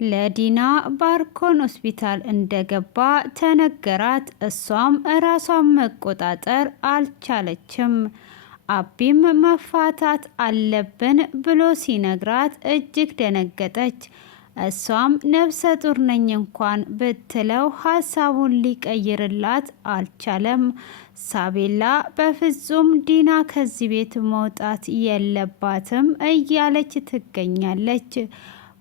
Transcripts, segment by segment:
ለዲና ባርኮን ሆስፒታል እንደገባ ተነገራት። እሷም ራሷን መቆጣጠር አልቻለችም። አቢም መፋታት አለብን ብሎ ሲነግራት እጅግ ደነገጠች። እሷም ነፍሰ ጡር ነኝ እንኳን ብትለው ሀሳቡን ሊቀይርላት አልቻለም። ሳቤላ በፍጹም ዲና ከዚህ ቤት መውጣት የለባትም እያለች ትገኛለች።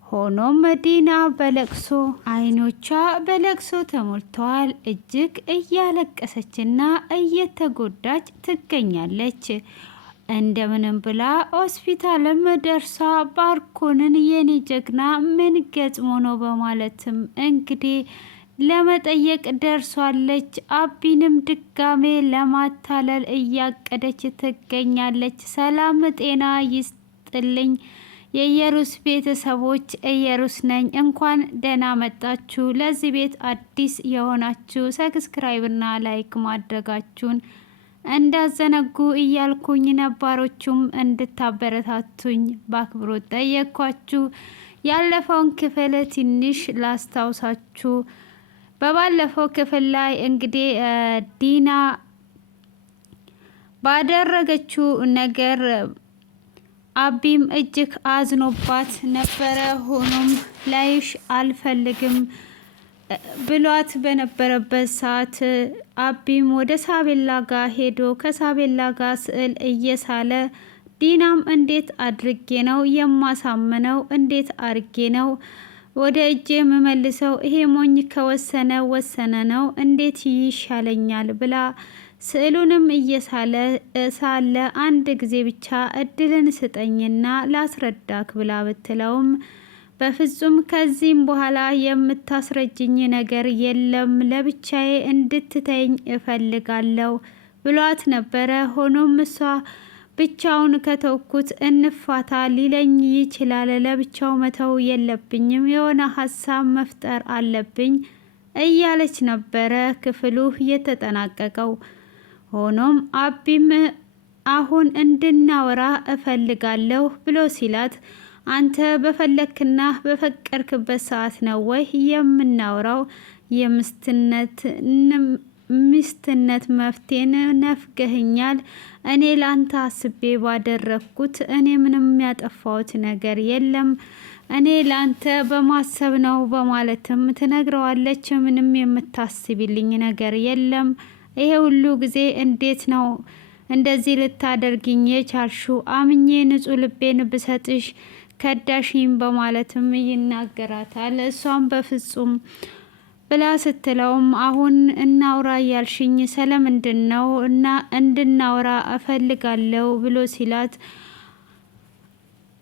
ሆኖም ዲና በለቅሶ አይኖቿ በለቅሶ ተሞልተዋል። እጅግ እያለቀሰችና እየተጎዳች ትገኛለች። እንደምንም ብላ ሆስፒታልም ደርሳ ባርኮንን የኔ ጀግና ምን ገጥሞ ነው በማለትም እንግዲህ ለመጠየቅ ደርሷለች። አቢንም ድጋሜ ለማታለል እያቀደች ትገኛለች። ሰላም ጤና ይስጥልኝ የኢየሩስ ቤተሰቦች፣ ኢየሩስ ነኝ። እንኳን ደህና መጣችሁ። ለዚህ ቤት አዲስ የሆናችሁ ሰብስክራይብና ላይክ ማድረጋችሁን እንዳዘነጉ እያልኩኝ ነባሮቹም እንድታበረታቱኝ በአክብሮት ጠየኳችሁ። ያለፈውን ክፍል ትንሽ ላስታውሳችሁ። በባለፈው ክፍል ላይ እንግዲህ ዲና ባደረገችው ነገር አቢም እጅግ አዝኖባት ነበረ። ሆኖም ላይሽ አልፈልግም ብሏት በነበረበት ሰዓት አቢም ወደ ሳቤላ ጋር ሄዶ ከሳቤላ ጋር ስዕል እየሳለ ዲናም እንዴት አድርጌ ነው የማሳምነው? እንዴት አድርጌ ነው ወደ እጄ የምመልሰው? ይሄ ሞኝ ከወሰነ ወሰነ ነው፣ እንዴት ይሻለኛል ብላ ስዕሉንም እየሳለ ሳለ አንድ ጊዜ ብቻ እድልን ስጠኝና ላስረዳክ ብላ ብትለውም በፍጹም ከዚህም በኋላ የምታስረጅኝ ነገር የለም፣ ለብቻዬ እንድትተኝ እፈልጋለሁ ብሏት ነበረ። ሆኖም እሷ ብቻውን ከተውኩት እንፋታ ሊለኝ ይችላል፣ ለብቻው መተው የለብኝም፣ የሆነ ሀሳብ መፍጠር አለብኝ እያለች ነበረ ክፍሉ የተጠናቀቀው። ሆኖም አቢም አሁን እንድናወራ እፈልጋለሁ ብሎ ሲላት አንተ በፈለክና በፈቀድክበት ሰዓት ነው ወይ የምናወራው? ሚስትነት መፍቴን ነፍገህኛል። እኔ ላንተ አስቤ ባደረግኩት እኔ ምንም ያጠፋሁት ነገር የለም፣ እኔ ላንተ በማሰብ ነው በማለትም ትነግረዋለች። ምንም የምታስቢልኝ ነገር የለም። ይሄ ሁሉ ጊዜ እንዴት ነው እንደዚህ ልታደርግኝ የቻልሽው? አምኜ ንጹሕ ልቤን ብሰጥሽ ከዳሽኝ በማለትም ይናገራታል። እሷም በፍጹም ብላ ስትለውም አሁን እናውራ ያልሽኝ ስለምንድን ነው? እና እንድናውራ እፈልጋለሁ ብሎ ሲላት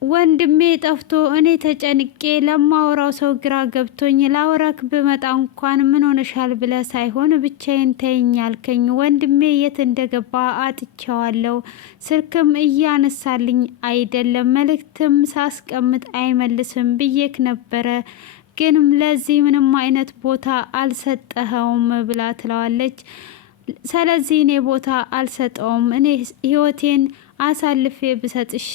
ወንድሜ ጠፍቶ እኔ ተጨንቄ ለማወራው ሰው ግራ ገብቶኝ ላውራክ ብመጣ እንኳን ምን ሆነሻል ብለ ሳይሆን ብቻዬን ተይኝ ያልከኝ ወንድሜ የት እንደገባ አጥቻዋለሁ። ስልክም እያነሳልኝ አይደለም፣ መልእክትም ሳስቀምጥ አይመልስም ብዬክ ነበረ፣ ግን ለዚህ ምንም አይነት ቦታ አልሰጠኸውም ብላ ትለዋለች። ስለዚህ እኔ ቦታ አልሰጠውም፣ እኔ ህይወቴን አሳልፌ ብሰጥሽ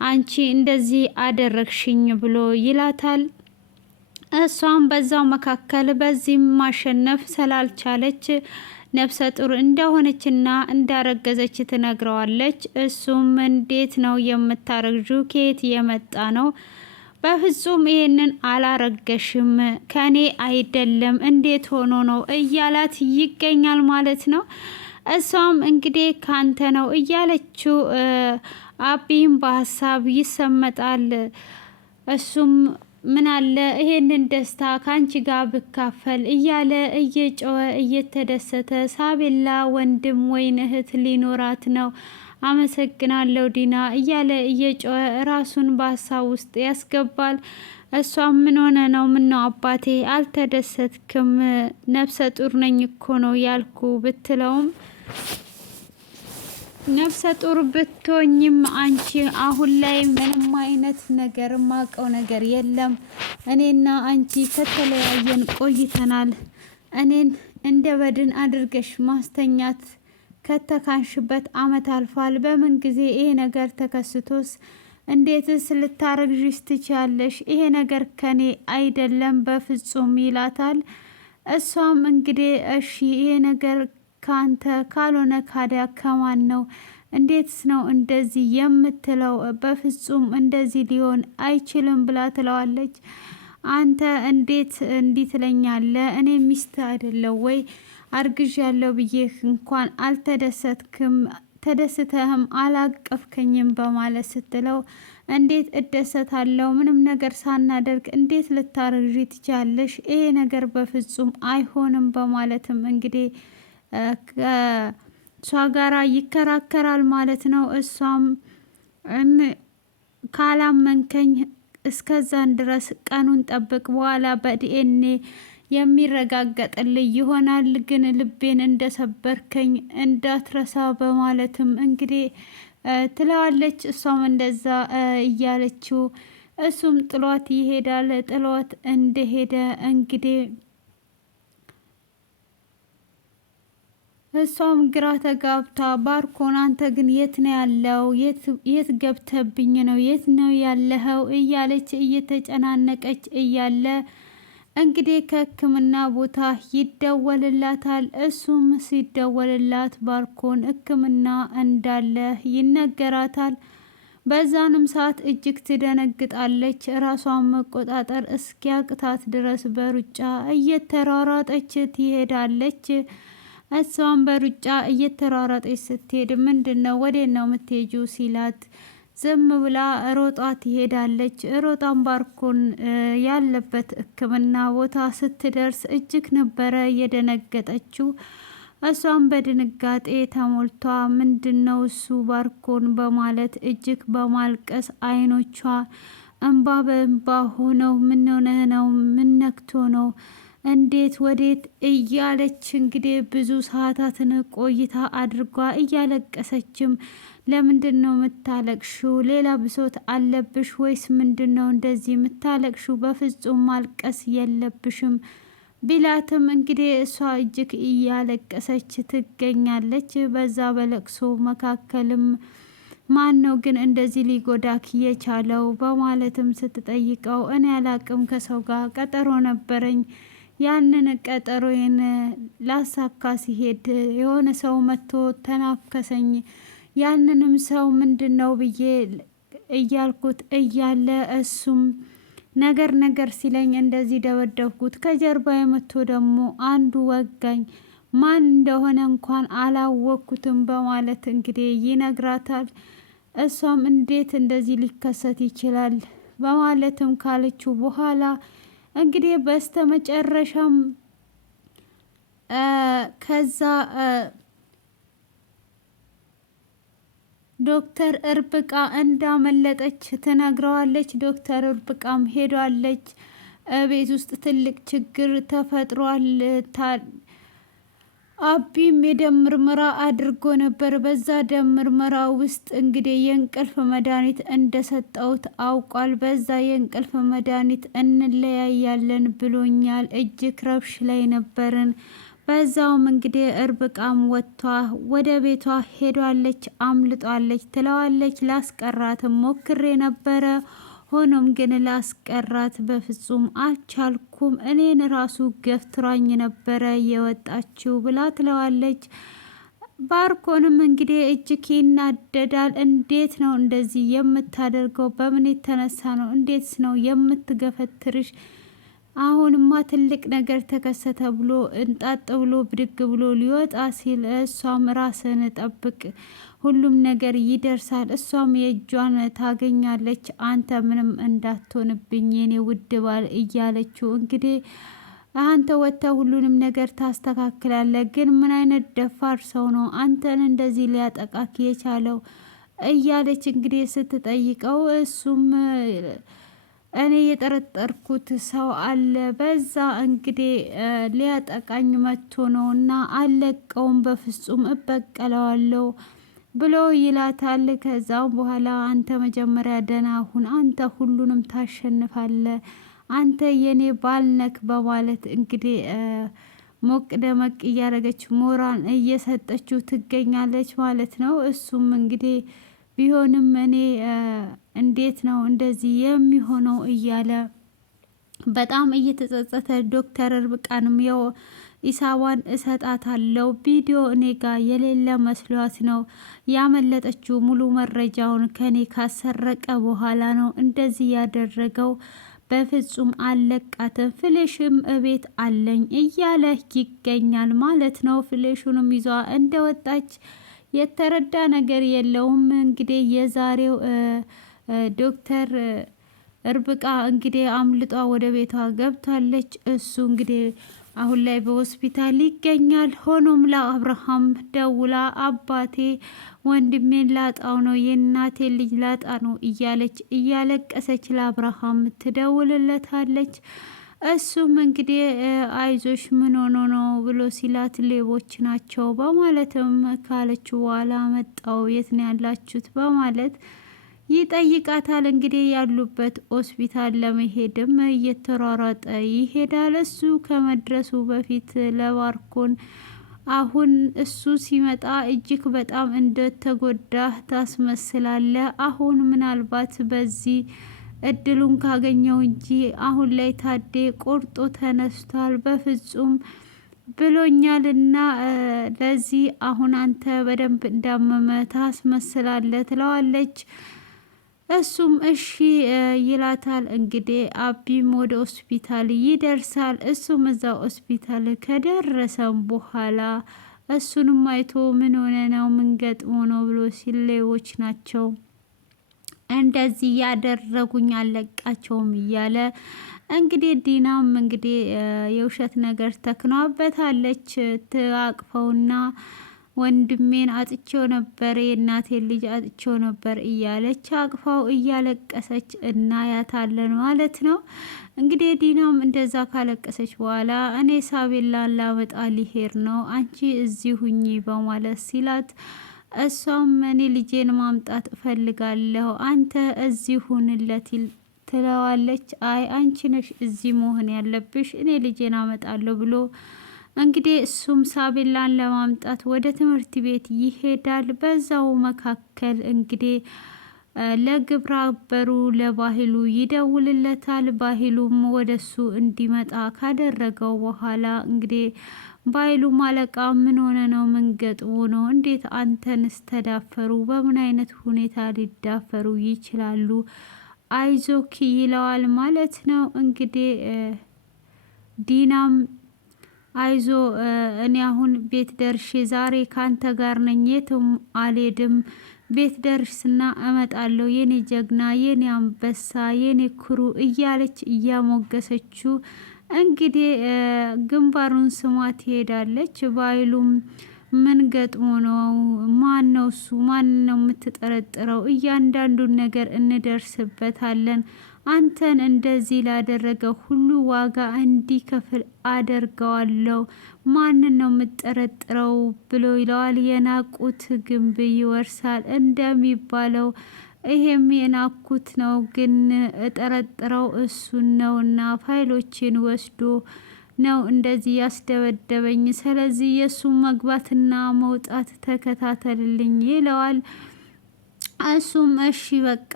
አንቺ እንደዚህ አደረግሽኝ ብሎ ይላታል። እሷም በዛው መካከል በዚህም ማሸነፍ ስላልቻለች ነፍሰ ጡር እንደሆነችና እንዳረገዘች ትነግረዋለች። እሱም እንዴት ነው የምታረግዡ? ከየት የመጣ ነው? በፍጹም ይሄንን አላረገሽም፣ ከኔ አይደለም፣ እንዴት ሆኖ ነው እያላት ይገኛል ማለት ነው። እሷም እንግዲህ ካንተ ነው እያለችው አቢም በሀሳብ ይሰመጣል። እሱም ምን አለ ይሄንን ደስታ ካንቺ ጋር ብካፈል እያለ እየጮኸ እየተደሰተ ሳቤላ ወንድም ወይን እህት ሊኖራት ነው፣ አመሰግናለሁ ዲና እያለ እየጮኸ ራሱን በሀሳብ ውስጥ ያስገባል። እሷም ምን ሆነ ነው? ምን ነው አባቴ አልተደሰትክም? ነፍሰ ጡር ነኝ እኮ ነው ያልኩ ብትለውም ነፍሰ ጡር ብትሆኝም አንቺ አሁን ላይ ምንም አይነት ነገር ማቀው ነገር የለም። እኔና አንቺ ከተለያየን ቆይተናል። እኔን እንደ በድን አድርገሽ ማስተኛት ከተካንሽበት አመት አልፏል። በምን ጊዜ ይሄ ነገር ተከስቶስ እንዴትስ ልታረግዥስ ትችያለሽ? ይሄ ነገር ከኔ አይደለም በፍጹም ይላታል። እሷም እንግዲህ እሺ ይሄ ነገር ካንተ ካልሆነ ካዲያ ከማን ነው? እንዴትስ ነው እንደዚህ የምትለው? በፍጹም እንደዚህ ሊሆን አይችልም ብላ ትለዋለች። አንተ እንዴት እንዲህ ትለኛለህ? እኔ ሚስት አይደለው ወይ? አርግዣለሁ ብዬህ እንኳን አልተደሰትክም፣ ተደስተህም አላቀፍከኝም በማለት ስትለው እንዴት እደሰታለሁ? ምንም ነገር ሳናደርግ እንዴት ልታረግዢ ትችያለሽ? ይሄ ነገር በፍጹም አይሆንም በማለትም እንግዲህ ከእሷ ጋራ ይከራከራል ማለት ነው። እሷም ካላመንከኝ እስከዛን ድረስ ቀኑን ጠብቅ፣ በኋላ በዲኤንኤ የሚረጋገጥልኝ ይሆናል፣ ግን ልቤን እንደሰበርከኝ እንዳትረሳ በማለትም እንግዲህ ትለዋለች። እሷም እንደዛ እያለችው እሱም ጥሏት ይሄዳል። ጥሏት እንደሄደ እንግዲህ እሷም ግራ ተጋብታ ባርኮን አንተ ግን የት ነው ያለው? የት ገብተብኝ ነው? የት ነው ያለኸው? እያለች እየተጨናነቀች እያለ እንግዲህ ከሕክምና ቦታ ይደወልላታል። እሱም ሲደወልላት ባርኮን ሕክምና እንዳለ ይነገራታል። በዛንም ሰዓት እጅግ ትደነግጣለች። ራሷን መቆጣጠር እስኪያቅታት ድረስ በሩጫ እየተሯሯጠች ትሄዳለች። እሷም በሩጫ እየተሯሯጠች ስትሄድ ምንድን ነው ወዴት ነው የምትሄጂው ሲላት ዝም ብላ ሮጣ ትሄዳለች። ሮጣን ባርኮን ያለበት ሕክምና ቦታ ስትደርስ እጅግ ነበረ የደነገጠችው። እሷም በድንጋጤ ተሞልቷ ምንድን ነው እሱ ባርኮን በማለት እጅግ በማልቀስ አይኖቿ እንባ በእንባ ሆነው ምን ሆነህ ነው? ምን ነክቶ ነው? እንዴት ወዴት እያለች እንግዲህ ብዙ ሰዓታትን ቆይታ አድርጓ እያለቀሰችም ለምንድን ነው የምታለቅሹ? ሌላ ብሶት አለብሽ ወይስ ምንድን ነው እንደዚህ የምታለቅሹ? በፍጹም ማልቀስ የለብሽም ቢላትም እንግዲህ እሷ እጅግ እያለቀሰች ትገኛለች። በዛ በለቅሶ መካከልም ማን ነው ግን እንደዚህ ሊጎዳክ የቻለው በማለትም ስትጠይቀው እኔ አላቅም፣ ከሰው ጋር ቀጠሮ ነበረኝ፣ ያንን ቀጠሮዬን ላሳካ ሲሄድ የሆነ ሰው መጥቶ ተናከሰኝ፣ ያንንም ሰው ምንድን ነው ብዬ እያልኩት እያለ እሱም ነገር ሲለኝ እንደዚህ ደበደብኩት፣ ከጀርባ የመቶ ደግሞ አንዱ ወጋኝ፣ ማን እንደሆነ እንኳን አላወቅኩትም በማለት እንግዲህ ይነግራታል። እሷም እንዴት እንደዚህ ሊከሰት ይችላል በማለትም ካለችው በኋላ እንግዲህ በስተመጨረሻም ከዛ ዶክተር እርብቃ እንዳመለጠች ትነግረዋለች። ዶክተር እርብቃም ሄዷለች። ቤት ውስጥ ትልቅ ችግር ተፈጥሯል። አቢም የደም ምርመራ አድርጎ ነበር። በዛ ደም ምርመራ ውስጥ እንግዲህ የእንቅልፍ መድኃኒት እንደሰጠውት አውቋል። በዛ የእንቅልፍ መድኃኒት እንለያያለን ብሎኛል። እጅግ ረብሽ ላይ ነበርን። በዛውም እንግዲህ እርብቃም ወጥቷ ወደ ቤቷ ሄዷለች፣ አምልጧለች ትለዋለች። ላስቀራትም ሞክሬ ነበረ፣ ሆኖም ግን ላስቀራት በፍጹም አልቻልኩም፣ እኔን ራሱ ገፍትሯኝ ነበረ የወጣችው ብላ ትለዋለች። ባርኮንም እንግዲህ እጅግ ይናደዳል። እንዴት ነው እንደዚህ የምታደርገው? በምን የተነሳ ነው? እንዴት ነው የምትገፈትርሽ? አሁንማ ትልቅ ነገር ተከሰተ ብሎ እንጣጥ ብሎ ብድግ ብሎ ሊወጣ ሲል እሷም ራስን ጠብቅ፣ ሁሉም ነገር ይደርሳል፣ እሷም የእጇን ታገኛለች፣ አንተ ምንም እንዳትሆንብኝ የኔ ውድ ባል እያለችው እንግዲህ አንተ ወጥተህ ሁሉንም ነገር ታስተካክላለህ፣ ግን ምን አይነት ደፋር ሰው ነው አንተን እንደዚህ ሊያጠቃክ የቻለው እያለች እንግዲህ ስትጠይቀው እሱም እኔ የጠረጠርኩት ሰው አለ፣ በዛ እንግዲህ ሊያጠቃኝ መጥቶ ነው እና አለቀውም፣ በፍጹም እበቀለዋለሁ ብሎ ይላታል። ከዛው በኋላ አንተ መጀመሪያ ደህና ሁን፣ አንተ ሁሉንም ታሸንፋለህ፣ አንተ የኔ ባልነክ በማለት እንግዲህ ሞቅ ደመቅ እያደረገች ሞራን እየሰጠችው ትገኛለች ማለት ነው። እሱም እንግዲህ ቢሆንም እኔ እንዴት ነው እንደዚህ የሚሆነው እያለ በጣም እየተጸጸተ ዶክተር ርብቃንም ያው ኢሳዋን እሰጣታለሁ ቪዲዮ እኔ ጋር የሌለ መስሏት ነው ያመለጠችው። ሙሉ መረጃውን ከኔ ካሰረቀ በኋላ ነው እንደዚህ ያደረገው። በፍጹም አለቃትም። ፍሌሽም እቤት አለኝ እያለ ይገኛል ማለት ነው። ፍሌሹንም ይዟ እንደወጣች የተረዳ ነገር የለውም። እንግዲህ የዛሬው ዶክተር ርብቃ እንግዲህ አምልጧ ወደ ቤቷ ገብታለች። እሱ እንግዲህ አሁን ላይ በሆስፒታል ይገኛል። ሆኖም ለአብርሃም ደውላ አባቴ ወንድሜን ላጣው ነው የእናቴን ልጅ ላጣ ነው እያለች እያለቀሰች ለአብርሃም ትደውልለታለች። እሱም እንግዲህ አይዞሽ ምን ሆኖ ነው ብሎ ሲላት ሌቦች ናቸው በማለትም ካለችው በኋላ መጣው የት ነው ያላችሁት በማለት ይጠይቃታል። እንግዲህ ያሉበት ሆስፒታል ለመሄድም እየተሯሯጠ ይሄዳል። እሱ ከመድረሱ በፊት ለባርኮን አሁን እሱ ሲመጣ እጅግ በጣም እንደተጎዳ ታስመስላለህ። አሁን ምናልባት በዚህ እድሉን ካገኘው እንጂ አሁን ላይ ታዴ ቆርጦ ተነስቷል በፍጹም ብሎኛልና ለዚህ አሁን አንተ በደንብ እንዳመመ ታስመስላለህ ትለዋለች። እሱም እሺ ይላታል። እንግዲህ አቢም ወደ ሆስፒታል ይደርሳል። እሱም እዛ ሆስፒታል ከደረሰም በኋላ እሱንም አይቶ ምን ሆነ ነው ምን ገጥሞ ነው ብሎ ሲሌዎች ናቸው እንደዚህ ያደረጉኝ አለቃቸውም እያለ እንግዲህ ዲናም እንግዲህ የውሸት ነገር ተክኗበታለች። ትአቅፈውና ወንድሜን አጥቼው ነበር የእናቴን ልጅ አጥቼው ነበር እያለች አቅፋው እያለቀሰች እናያታለን ማለት ነው። እንግዲህ ዲናም እንደዛ ካለቀሰች በኋላ እኔ ሳቤላን ላመጣ ሊሄድ ነው አንቺ እዚህ ሁኚ በማለት ሲላት እሷም እኔ ልጄን ማምጣት እፈልጋለሁ አንተ እዚህ ሁንለት ትለዋለች። አይ አንቺ ነሽ እዚህ መሆን ያለብሽ እኔ ልጄን አመጣለሁ ብሎ እንግዲህ እሱም ሳቤላን ለማምጣት ወደ ትምህርት ቤት ይሄዳል። በዛው መካከል እንግዲህ ለግብረ አበሩ ለባህሉ ይደውልለታል። ባህሉም ወደሱ እንዲመጣ ካደረገው በኋላ እንግዲህ ባህሉ አለቃ ምን ሆነ ነው ምን ገጥሞ ነው እንዴት አንተንስ ተዳፈሩ በምን አይነት ሁኔታ ሊዳፈሩ ይችላሉ አይዞክ ይለዋል ማለት ነው። እንግዲህ ዲናም አይዞ እኔ አሁን ቤት ደርሼ ዛሬ ካንተ ጋር ነኝ የትም አልሄድም ቤት ደርስና እመጣለሁ የኔ ጀግና የኔ አንበሳ የኔ ኩሩ እያለች እያሞገሰችው እንግዲህ ግንባሩን ስሟ ትሄዳለች። ባይሉም ምን ገጥሞ ነው ማን ነው እሱ ማን ነው የምትጠረጥረው እያንዳንዱን ነገር እንደርስበታለን አንተን እንደዚህ ላደረገ ሁሉ ዋጋ እንዲከፍል አደርገዋለሁ ማንን ነው የምትጠረጥረው ብሎ ይለዋል። የናቁት ግንብ ይወርሳል እንደሚባለው ይሄም የናኩት ነው ግን እጠረጥረው እሱን ነውና ፋይሎችን ወስዶ ነው እንደዚህ ያስደበደበኝ ስለዚህ የእሱን መግባትና መውጣት ተከታተልልኝ ይለዋል። እሱም እሺ በቃ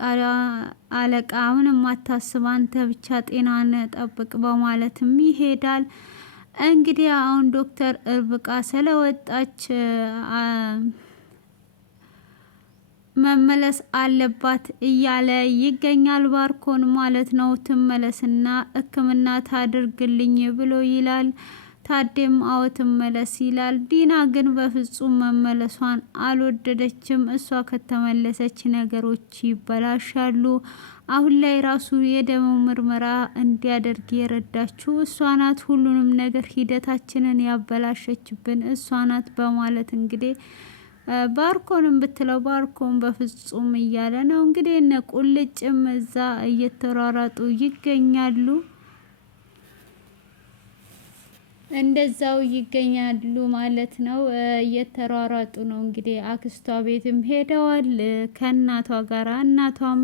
አለቃ ምንም አታስብ አንተ ብቻ ጤናን ጠብቅ በማለትም ይሄዳል። እንግዲህ አሁን ዶክተር ርብቃ ስለወጣች መመለስ አለባት እያለ ይገኛል ባርኮን ማለት ነው። ትመለስና ሕክምና ታድርግልኝ ብሎ ይላል። ታዴም አዎ ትመለስ ይላል። ዲና ግን በፍጹም መመለሷን አልወደደችም። እሷ ከተመለሰች ነገሮች ይበላሻሉ። አሁን ላይ ራሱ የደም ምርመራ እንዲያደርግ የረዳችው እሷ ናት። ሁሉንም ነገር ሂደታችንን ያበላሸችብን እሷ ናት በማለት እንግዲህ ባርኮንም ብትለው ባርኮን በፍጹም እያለ ነው። እንግዲህ እነ ቁልጭም እዛ እየተሯሯጡ ይገኛሉ። እንደዛው ይገኛሉ ማለት ነው። እየተሯሯጡ ነው እንግዲህ አክስቷ ቤትም ሄደዋል ከእናቷ ጋር። እናቷም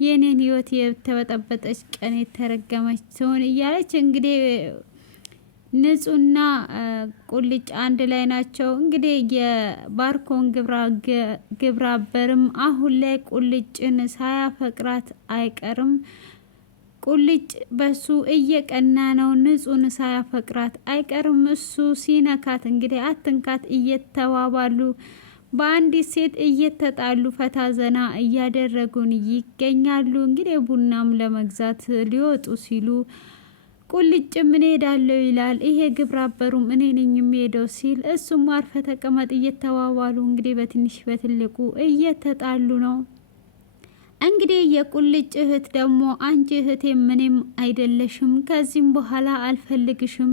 የኔን ህይወት የተበጠበጠች ቀን የተረገመች ሲሆን እያለች እንግዲህ ንጹህና ቁልጭ አንድ ላይ ናቸው። እንግዲህ የባርኮን ግብረ አበርም አሁን ላይ ቁልጭን ሳያፈቅራት አይቀርም። ቁልጭ በሱ እየቀና ነው። ንጹህን ሳያፈቅራት አይቀርም። እሱ ሲነካት እንግዲህ አትንካት እየተባባሉ በአንዲት ሴት እየተጣሉ ፈታ ዘና እያደረጉን ይገኛሉ። እንግዲህ ቡናም ለመግዛት ሊወጡ ሲሉ ቁልጭ ምን ሄዳለሁ ይላል። ይሄ ግብረ አበሩም እኔ ነኝ የሚሄደው ሲል እሱም አርፈ ተቀመጥ እየተባባሉ እንግዲህ በትንሽ በትልቁ እየተጣሉ ነው። እንግዲህ የቁልጭ እህት ደግሞ አንቺ እህቴ ምንም አይደለሽም፣ ከዚህም በኋላ አልፈልግሽም፣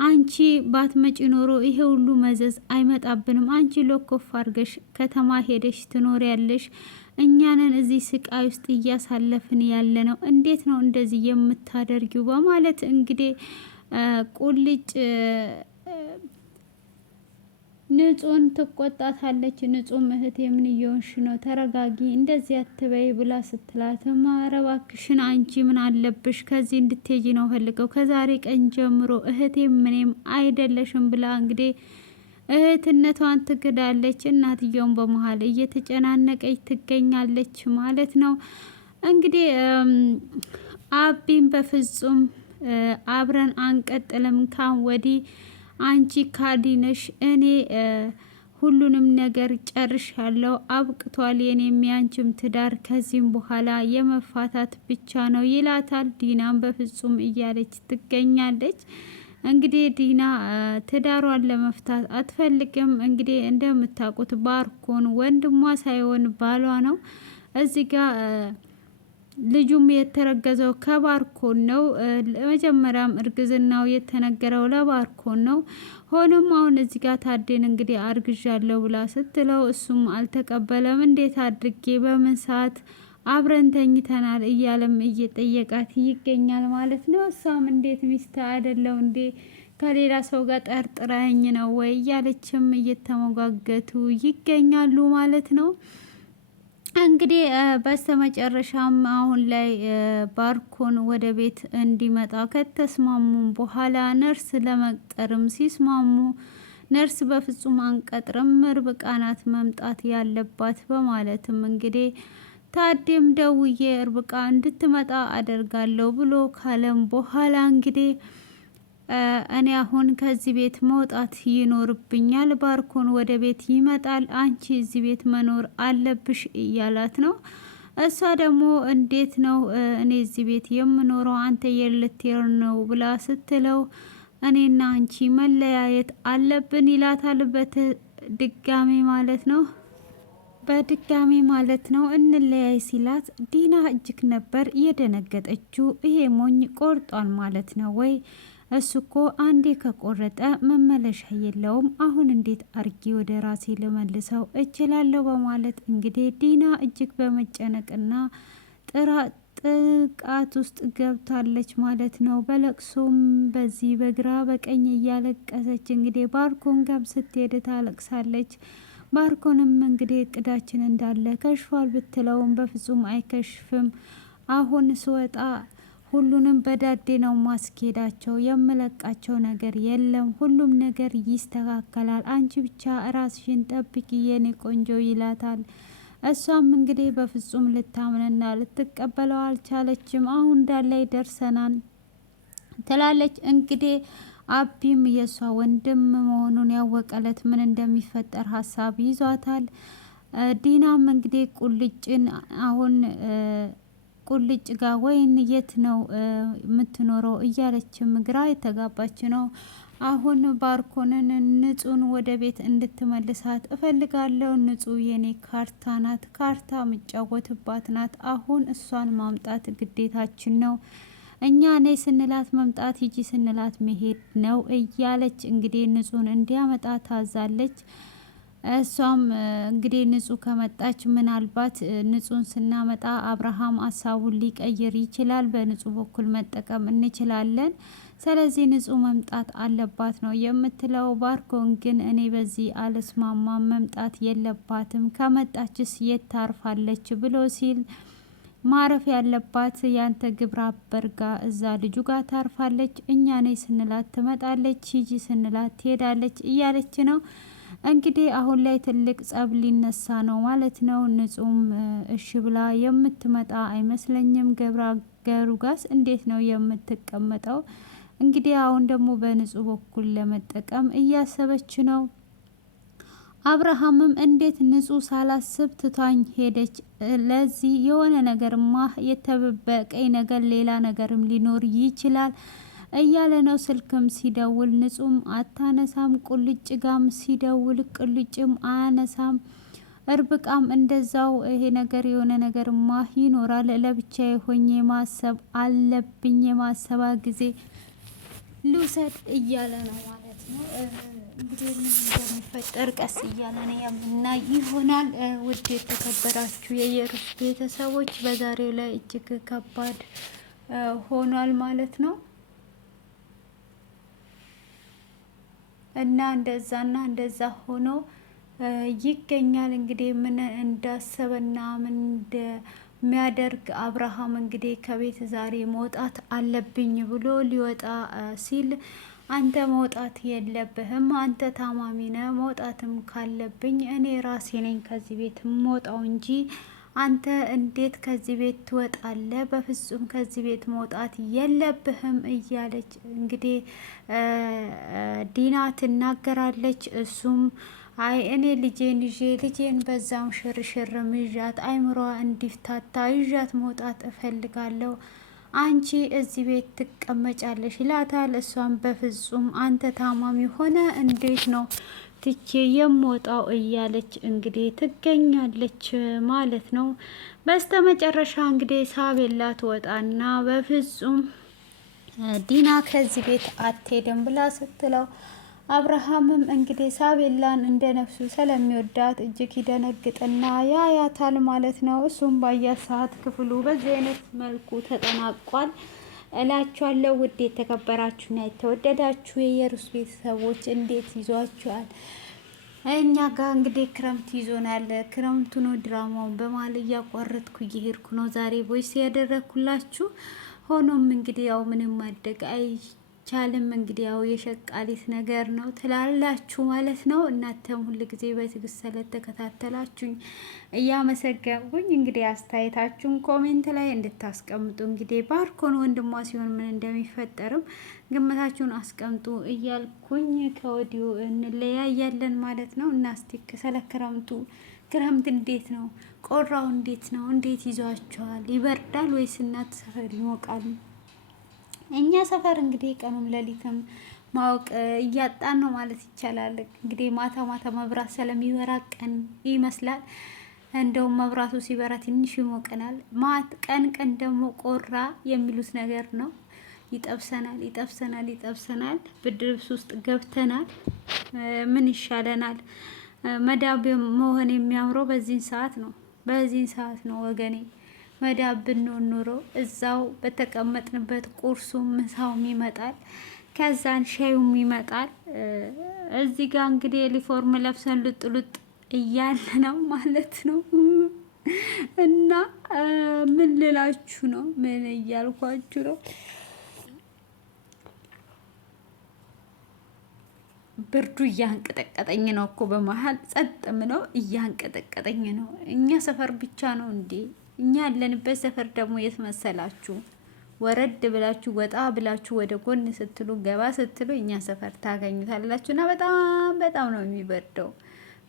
አንቺ ባትመጪ ኖሮ ይሄ ሁሉ መዘዝ አይመጣብንም፣ አንቺ ሎኮፍ አድርገሽ ከተማ ሄደሽ ትኖሪያለሽ፣ እኛንን እዚህ ስቃይ ውስጥ እያሳለፍን ያለ ነው፣ እንዴት ነው እንደዚህ የምታደርጊው? በማለት እንግዲህ ቁልጭ ንጹህን ትቆጣታለች። ንጹህ እህቴ የምን እየሆንሽ ነው? ተረጋጊ፣ እንደዚህ አትበይ ብላ ስትላትም ኧረ እባክሽን አንቺ ምን አለብሽ? ከዚህ እንድትሄጂ ነው ፈልገው፣ ከዛሬ ቀን ጀምሮ እህቴ ምንም አይደለሽም ብላ እንግዲህ እህትነቷን ትክዳለች። እናትየውን በመሀል እየተጨናነቀች ትገኛለች ማለት ነው። እንግዲህ አቢም በፍጹም አብረን አንቀጥልም፣ ካን ወዲህ አንቺ ካዲነሽ፣ እኔ ሁሉንም ነገር ጨርሻለሁ፣ አብቅቷል፣ የኔም ያንቺም ትዳር ከዚህም በኋላ የመፋታት ብቻ ነው ይላታል። ዲናም በፍጹም እያለች ትገኛለች። እንግዲህ ዲና ትዳሯን ለመፍታት አትፈልግም። እንግዲህ እንደምታውቁት ባርኮን ወንድሟ ሳይሆን ባሏ ነው። እዚህ ጋር ልጁም የተረገዘው ከባርኮን ነው። መጀመሪያም እርግዝናው የተነገረው ለባርኮን ነው። ሆኖም አሁን እዚህ ጋር ታዴን እንግዲህ አርግዣለሁ ብላ ስትለው እሱም አልተቀበለም። እንዴት አድርጌ በምን ሰዓት አብረን ተኝተናል እያለም እየጠየቃት ይገኛል ማለት ነው። እሷም እንዴት ሚስት አይደለው እንዴ ከሌላ ሰው ጋር ጠርጥረኝ ነው ወይ እያለችም እየተሞጋገቱ ይገኛሉ ማለት ነው። እንግዲህ በስተመጨረሻም አሁን ላይ ባርኮን ወደ ቤት እንዲመጣ ከተስማሙም በኋላ ነርስ ለመቅጠርም ሲስማሙ ነርስ በፍጹም አንቀጥርም፣ ርብቃ ናት መምጣት ያለባት በማለትም እንግዲህ ታዴም ደውዬ ርብቃ እንድትመጣ አደርጋለሁ ብሎ ካለም በኋላ እንግዲህ እኔ አሁን ከዚህ ቤት መውጣት ይኖርብኛል፣ ባርኮን ወደ ቤት ይመጣል፣ አንቺ እዚህ ቤት መኖር አለብሽ እያላት ነው። እሷ ደግሞ እንዴት ነው እኔ እዚህ ቤት የምኖረው አንተ የልትሄድ ነው ብላ ስትለው እኔና አንቺ መለያየት አለብን ይላታል። በድጋሚ ማለት ነው እንለያይ ሲላት ዲና እጅግ ነበር የደነገጠችው። ይሄ ሞኝ ቆርጧል ማለት ነው ወይ? እሱ እኮ አንዴ ከቆረጠ መመለሻ የለውም። አሁን እንዴት አርጌ ወደ ራሴ ልመልሰው እችላለሁ? በማለት እንግዲህ ዲና እጅግ በመጨነቅና ጥቃት ውስጥ ገብታለች ማለት ነው። በለቅሶም በዚህ በግራ በቀኝ እያለቀሰች እንግዲህ ባርኮን ጋር ስትሄድ ታለቅሳለች። ባርኮንም እንግዲህ እቅዳችን እንዳለ ከሽፏል ብትለውም በፍጹም አይከሽፍም፣ አሁን ስወጣ ሁሉንም በዳዴ ነው ማስኬዳቸው፣ የምለቃቸው ነገር የለም፣ ሁሉም ነገር ይስተካከላል፣ አንቺ ብቻ ራስሽን ጠብቂ የኔ ቆንጆ ይላታል። እሷም እንግዲህ በፍጹም ልታምንና ልትቀበለው አልቻለችም። አሁን እንዳላይ ደርሰናል ትላለች። እንግዲህ አቢም የእሷ ወንድም መሆኑን ያወቀለት ምን እንደሚፈጠር ሀሳብ ይዟታል። ዲናም እንግዲህ ቁልጭን አሁን ቁልጭ ጋር ወይን የት ነው የምትኖረው እያለችም ግራ የተጋባች ነው። አሁን ባርኮንን ንጹህን ወደ ቤት እንድትመልሳት እፈልጋለሁ። ንጹህ የኔ ካርታ ናት፣ ካርታ ምጫወትባት ናት። አሁን እሷን ማምጣት ግዴታችን ነው። እኛ ነይ ስንላት መምጣት፣ ሂጂ ስንላት መሄድ ነው እያለች እንግዲህ ንጹህን እንዲያመጣ ታዛለች። እሷም እንግዲህ ንጹህ ከመጣች ምናልባት ንጹህን ስናመጣ አብርሃም ሀሳቡን ሊቀይር ይችላል፣ በንጹህ በኩል መጠቀም እንችላለን። ስለዚህ ንጹህ መምጣት አለባት ነው የምትለው። ባርኮን ግን እኔ በዚህ አልስማማም፣ መምጣት የለባትም፣ ከመጣችስ የት ታርፋለች ብሎ ሲል ማረፍ ያለባት ያንተ ግብረ አበርጋ እዛ ልጁ ጋር ታርፋለች። እኛ ነይ ስንላት ትመጣለች፣ ሂጂ ስንላት ትሄዳለች እያለች ነው እንግዲህ። አሁን ላይ ትልቅ ጸብ ሊነሳ ነው ማለት ነው። ንጹም እሺ ብላ የምትመጣ አይመስለኝም። ገሩ ጋስ እንዴት ነው የምትቀመጠው? እንግዲህ አሁን ደግሞ በንጹህ በኩል ለመጠቀም እያሰበች ነው። አብርሃምም እንዴት ንጹህ ሳላስብ ትቷኝ ሄደች? ለዚህ የሆነ ነገርማ የተበበቀኝ ነገር ሌላ ነገርም ሊኖር ይችላል እያለ ነው። ስልክም ሲደውል ንጹም አታነሳም። ቁልጭ ጋም ሲደውል ቁልጭም አያነሳም። እርብቃም እንደዛው ይሄ ነገር የሆነ ነገርማ ይኖራል፣ ለብቻዬ ሆኜ ማሰብ አለብኝ፣ የማሰባ ጊዜ ልውሰድ እያለ ነው ማለት ነው። እንግዲህ ምን እንደሚፈጠር ቀስ እያለ ነው የምናይ ይሆናል። ውድ የተከበራችሁ የየሩስ ቤተሰቦች በዛሬው ላይ እጅግ ከባድ ሆኗል ማለት ነው እና እንደዛ ሆኖ ይገኛል። እንግዲህ ምን እንዳሰበና ምን እንደሚያደርግ አብርሃም እንግዲህ ከቤት ዛሬ መውጣት አለብኝ ብሎ ሊወጣ ሲል አንተ መውጣት የለብህም፣ አንተ ታማሚ ነህ፣ መውጣትም ካለብኝ እኔ ራሴ ነኝ ከዚህ ቤት መውጣው እንጂ አንተ እንዴት ከዚህ ቤት ትወጣለህ? በፍጹም ከዚህ ቤት መውጣት የለብህም እያለች እንግዲህ ዲና ትናገራለች። እሱም አይ እኔ ልጄን ይዤ ልጄን በዛም ሽርሽር ምዣት አይምሯ እንዲፍታታ ይዣት መውጣት እፈልጋለሁ፣ አንቺ እዚህ ቤት ትቀመጫለሽ ይላታል። እሷም በፍጹም አንተ ታማሚ ሆነ እንዴት ነው ትቼ የምወጣው እያለች እንግዲህ ትገኛለች ማለት ነው። በስተመጨረሻ እንግዲህ ሳቤላ ትወጣና በፍጹም ዲና ከዚህ ቤት አትሄድም ብላ ስትለው አብርሃምም እንግዲህ ሳቤላን እንደ ነፍሱ ስለሚወዳት እጅግ ይደነግጥና ያያታል ማለት ነው። እሱም ባያት ሰዓት ክፍሉ በዚህ አይነት መልኩ ተጠናቋል እላችኋለሁ። ውድ የተከበራችሁና የተወደዳችሁ የየሩስ ቤተሰቦች እንዴት ይዟችኋል? እኛ ጋር እንግዲህ ክረምት ይዞናል። ክረምቱ ነው ድራማውን በማል እያቋረጥኩ እየሄድኩ ነው ዛሬ ቮይስ ያደረግኩላችሁ። ሆኖም እንግዲህ ያው ምንም ማደግ አይቻልም። እንግዲህ ያው የሸቃሊት ነገር ነው ትላላችሁ ማለት ነው። እናንተም ሁል ጊዜ በትዕግስት ስለተከታተላችሁኝ እያመሰገንኩኝ እንግዲህ አስተያየታችሁን ኮሜንት ላይ እንድታስቀምጡ እንግዲህ ባርኮን ወንድሟ ሲሆን ምን እንደሚፈጠርም ግምታችሁን አስቀምጡ እያልኩኝ ከወዲሁ እንለያያለን ማለት ነው። እና እስቲ ስለ ክረምት እንዴት ነው? ቆራው እንዴት ነው? እንዴት ይዟችኋል? ይበርዳል ወይስ እናት ሰፈር ይሞቃል? እኛ ሰፈር እንግዲህ ቀኑም ሌሊትም ማወቅ እያጣን ነው ማለት ይቻላል። እንግዲህ ማታ ማታ መብራት ስለሚበራ ቀን ይመስላል። እንደውም መብራቱ ሲበራ ትንሽ ይሞቀናል። ቀን ደግሞ ቆራ የሚሉት ነገር ነው። ይጠብሰናል። ብርድ ልብስ ውስጥ ገብተናል። ምን ይሻለናል? መዳብ መሆን የሚያምረው በዚህን ሰዓት ነው ወገኔ። መዳብ ብንሆን ኖሮ እዛው በተቀመጥንበት ቁርሱም ምሳውም ይመጣል፣ ከዛን ሻዩም ይመጣል። እዚህ ጋር እንግዲህ ዩኒፎርም ለብሰን ሉጥ እያለ ነው ማለት ነው። እና ምን ልላችሁ ነው? ምን እያልኳችሁ ነው? ብርዱ እያንቀጠቀጠኝ ነው እኮ በመሀል ጸጥ ምለው እያንቀጠቀጠኝ ነው። እኛ ሰፈር ብቻ ነው እንዴ? እኛ ያለንበት ሰፈር ደግሞ የት መሰላችሁ? ወረድ ብላችሁ ወጣ ብላችሁ ወደ ጎን ስትሉ ገባ ስትሉ እኛ ሰፈር ታገኙታላችሁ። እና በጣም ነው የሚበርደው።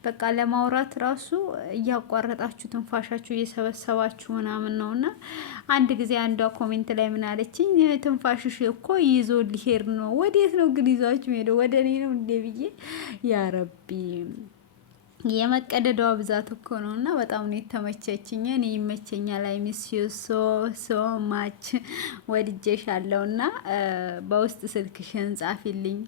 በቃ ለማውራት ራሱ እያቋረጣችሁ ትንፋሻችሁ እየሰበሰባችሁ ምናምን ነው። እና አንድ ጊዜ አንዷ ኮሜንት ላይ ምን አለችኝ? ትንፋሽሽ እኮ ይዞ ሊሄድ ነው። ወዴት ነው ግን ይዟችሁ ሄደው? ወደ እኔ ነው እንዴ ብዬ ያረቢ የመቀደዷ ብዛት እኮ ነው። እና በጣም ነው የተመቸችኝ። እኔ ይመቸኛል። አይ ሚስ ዩ ሶ ማች ወድጄሻለሁ። እና በውስጥ ስልክሽን ጻፊልኝ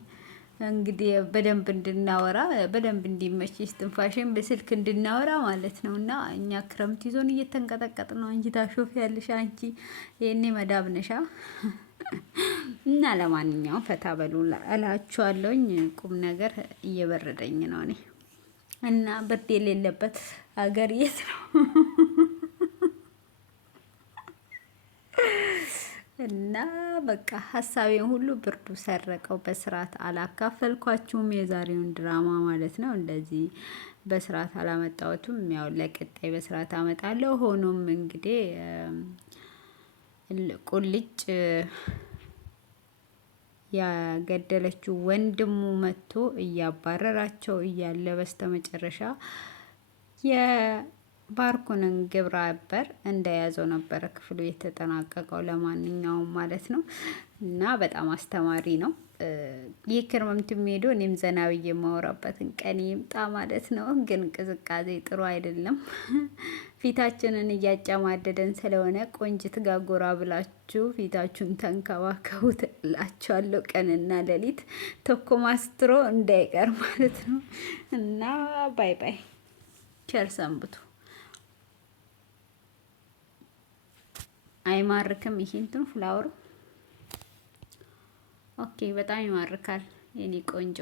እንግዲህ በደንብ እንድናወራ፣ በደንብ እንዲመችሽ ትንፋሽን በስልክ እንድናወራ ማለት ነው። እና እኛ ክረምት ይዞን እየተንቀጠቀጥ ነው። አንቺ ታሾፍ ያለሽ አንቺ ይሄኔ መዳብ ነሻ። እና ለማንኛውም ፈታ በሉ እላችኋለሁኝ። ቁም ነገር እየበረደኝ ነው እኔ እና ብርድ የሌለበት ሀገር የት ነው? እና በቃ ሀሳቤን ሁሉ ብርዱ ሰረቀው። በስርዓት አላካፈልኳችሁም የዛሬውን ድራማ ማለት ነው። እንደዚህ በስርዓት አላመጣሁትም። ያው ለቀጣይ በስርዓት አመጣለሁ። ሆኖም እንግዲህ ቁልጭ ያገደለችው ወንድሙ መጥቶ እያባረራቸው እያለ በስተመጨረሻ የባርኮንን ግብረ አበር እንደያዘው ነበረ ክፍሉ የተጠናቀቀው። ለማንኛውም ማለት ነው እና በጣም አስተማሪ ነው። ይህ ክርምት የሚሄደው እኔም ዘና ብዬ የማወራበትን ቀን ይምጣ ማለት ነው። ግን ቅዝቃዜ ጥሩ አይደለም። ፊታችንን እያጨማደደን ስለሆነ ቆንጅት ጋር ጎራ ብላችሁ ፊታችሁን ተንከባከቡት እላችኋለሁ። ቀንና ሌሊት ቶኮማስትሮ እንዳይቀር ማለት ነው እና ባይ ባይ፣ ቸር ሰንብቱ። አይማርክም? ይሄ እንትን ፍላወሩ ኦኬ፣ በጣም ይማርካል የኔ ቆንጆ።